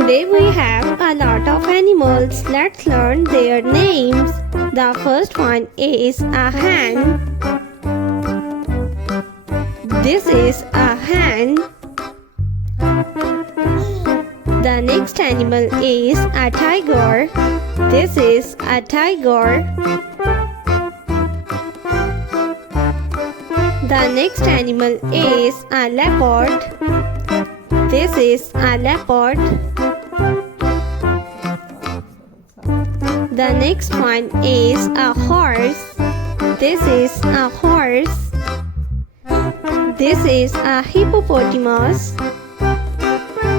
Today we have a lot of animals. Let's learn their names. The first one is a hen. This is a hen. The next animal is a tiger. This is a tiger. The next animal is a leopard. This is a leopard. The next one is a horse. This is a horse. This is a hippopotamus.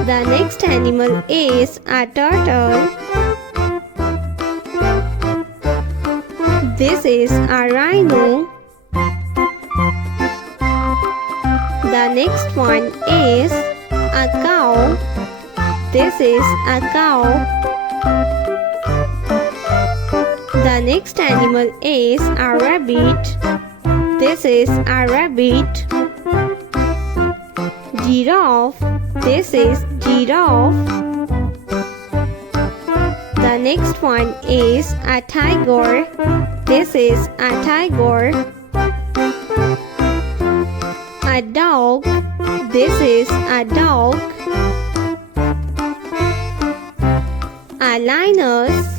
The next animal is a turtle. This is a rhino. The next one is a cow. This is a cow. The next animal is a rabbit. This is a rabbit. Giraffe. This is giraffe. The next one is a tiger. This is a tiger. A dog. This is a dog. A lioness.